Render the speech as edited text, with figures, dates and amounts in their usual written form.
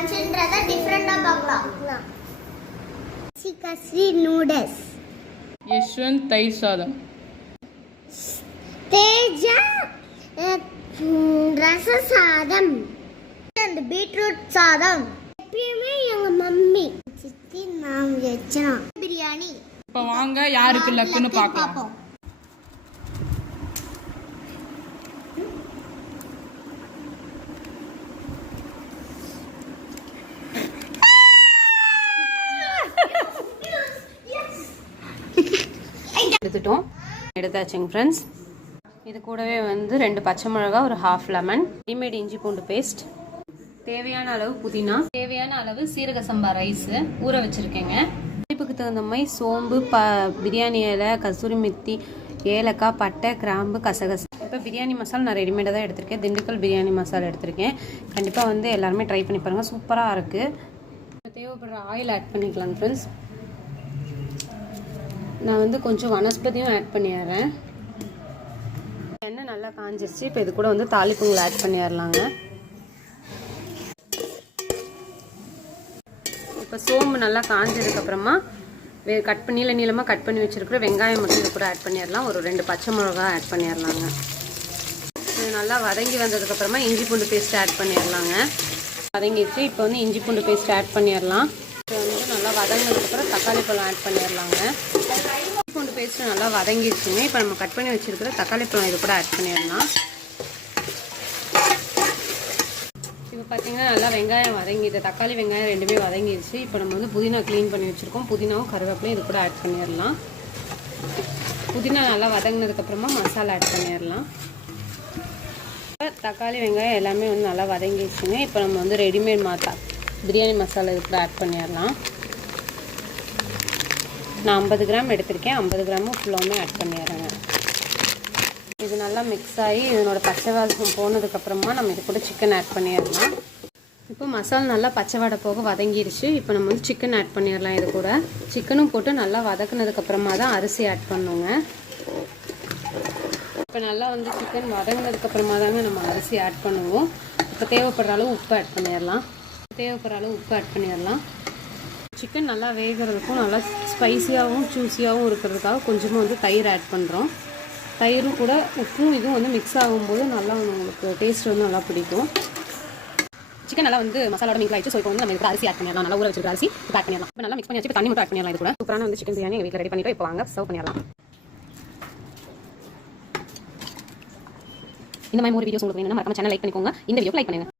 லஞ்ச்ன்றத டிஃபரெண்டா பார்க்கலாம். சிகஸ்ரீ நூடுல்ஸ், யஷ்வந்த் தயிர் சாதம், தேஜா ரச சாதம், அந்த பீட்ரூட் சாதம். எப்பயுமே எங்க மம்மி சித்தி நான் வச்சனா பிரியாணி. இப்போ வாங்க யாருக்கு லக்குன்னு பார்க்கலாம். எடுத்தாச்சுங்க ஃப்ரெண்ட்ஸ். இது கூடவே வந்து 2 பச்சை மிளகா, ஒரு ஹாஃப் லெமன், ரெடிமேட் இஞ்சி பூண்டு பேஸ்ட், தேவையான அளவு புதினா, தேவையான அளவு சீரக சம்பா ரைஸ் ஊற வச்சிருக்கேங்க. இனிப்புக்கு தகுந்த மாதிரி சோம்பு, பிரியாணி இலை, கசூரி மெத்தி, ஏலக்காய், பட்டை, கிராம்பு, கசகசா. இப்போ பிரியாணி மசாலா நான் ரெடிமேடாக தான் எடுத்திருக்கேன். திண்டுக்கல் பிரியாணி மசாலா எடுத்திருக்கேன். கண்டிப்பாக வந்து எல்லாருமே ட்ரை பண்ணி பாருங்கள், சூப்பராக இருக்குது. தேவைப்படுற ஆயில் ஆட் பண்ணிக்கலாம் ஃப்ரெண்ட்ஸ். நான் வந்து கொஞ்சம் வனஸ்பதியும் ஆட் பண்ணிடுறேன். எண்ணெய் நல்லா காஞ்சிருச்சு. இப்போ இது கூட வந்து தாளிப்புங்களை ஆட் பண்ணிடலாங்க. இப்போ சோம்பு நல்லா காஞ்சதுக்கப்புறமா கட் பண்ணி நீளமாக கட் பண்ணி வச்சுருக்கிற வெங்காயம் மட்டும் இது கூட ஆட் பண்ணிடலாம். ஒரு 2 பச்சை மிளகா ஆட் பண்ணிடலாங்க. இது நல்லா வதங்கி வந்ததுக்கப்புறமா இஞ்சி பூண்டு பேஸ்ட் ஆட் பண்ணிடலாங்க. வதங்கிடுச்சு. இப்போ வந்து இஞ்சி பூண்டு பேஸ்ட் ஆட் பண்ணிடலாம். இப்போ வந்து நல்லா வதங்கினதுக்கப்புறம் தக்காளி பழம் ஆட் பண்ணிடலாங்க. இஞ்சி பூண்டு பேஸ்ட்டு நல்லா வதங்கிடுச்சுங்க. இப்போ நம்ம கட் பண்ணி வச்சுருக்கிற தக்காளி பழம் இது கூட ஆட் பண்ணிடலாம். இப்போ பார்த்தீங்கன்னா நல்லா வெங்காயம் வதங்கிது. தக்காளி வெங்காயம் ரெண்டுமே வதங்கிடுச்சு. இப்போ நம்ம வந்து புதினா க்ளீன் பண்ணி வச்சுருக்கோம். புதினாவும் கருவேப்பிலையும் இது கூட ஆட் பண்ணிடலாம். புதினா நல்லா வதங்கினதுக்கப்புறமா மசாலா ஆட் பண்ணிடலாம். தக்காளி வெங்காயம் எல்லாமே வந்து நல்லா வதங்கிடுச்சுங்க. இப்போ நம்ம வந்து ரெடிமேட் பிரியாணி மசாலா இது கூட ஆட் பண்ணிடலாம். நான் 50 கிராம் எடுத்திருக்கேன். 50 கிராமும் ஃபுல்லாமே ஆட் பண்ணிடுறேங்க. இது நல்லா மிக்ஸ் ஆகி இதனோட பச்சை வாசம் போனதுக்கப்புறமா நம்ம இது கூட சிக்கன் ஆட் பண்ணிடலாம். இப்போ மசாலா நல்லா பச்சை வாடை போக வதங்கிடுச்சு. இப்போ நம்ம வந்து சிக்கன் ஆட் பண்ணிடலாம். இது கூட சிக்கனும் போட்டு நல்லா வதக்குனதுக்கப்புறமா தான் அரிசி ஆட் பண்ணுங்க. இப்போ நல்லா வந்து சிக்கன் வதங்கினதுக்கப்புறமா தாங்க நம்ம அரிசி ஆட் பண்ணுவோம். இப்போ தேவைப்படுற அளவு உப்பு ஆட் பண்ணிடலாம். சிக்கன் நல்லா வேகிறதுக்கும் நல்லா ஸ்பைஸியாகவும் ஜூஸியாகவும் இருக்கிறதுக்காக கொஞ்சமாக வந்து தயிர் ஆட் பண்ணுறோம். தயிரும் கூட உப்பும் இதுவும் வந்து மிக்ஸ் ஆகும்போது நல்லா உங்களுக்கு டேஸ்ட் வந்து நல்லா பிடிக்கும். சிக்கன் நல்லா வந்து மசாலோட மிக்ஸ் ஆகிடுச்சு. ஸோ இப்போ வந்து நம்ம இதுக்கு அரிசி ஆட் பண்ணிடலாம். நல்லா ஊற வச்சிருக்க அரிசி ஆட் பண்ணிடலாம். இப்போ நல்லா மிக்ஸ் பண்ணி வச்சு இப்போ தண்ணி மட்டும் ஆட் பண்ணிடலாம். இது கூட சூப்பரான வந்து சிக்கன் பிரியாணி எங்கள் வீட்டில் ரெடி பண்ணிட்டு இப்போ வாங்க சர்வ் பண்ணிடலாம். இந்த மாதிரி ஒரு வீடியோஸ் உங்களுக்கு வேணும்னா மறக்காம சேனல் லைக் பண்ணிக்கோங்க. இந்த வீடியோக்கு லைக் பண்ணுங்க.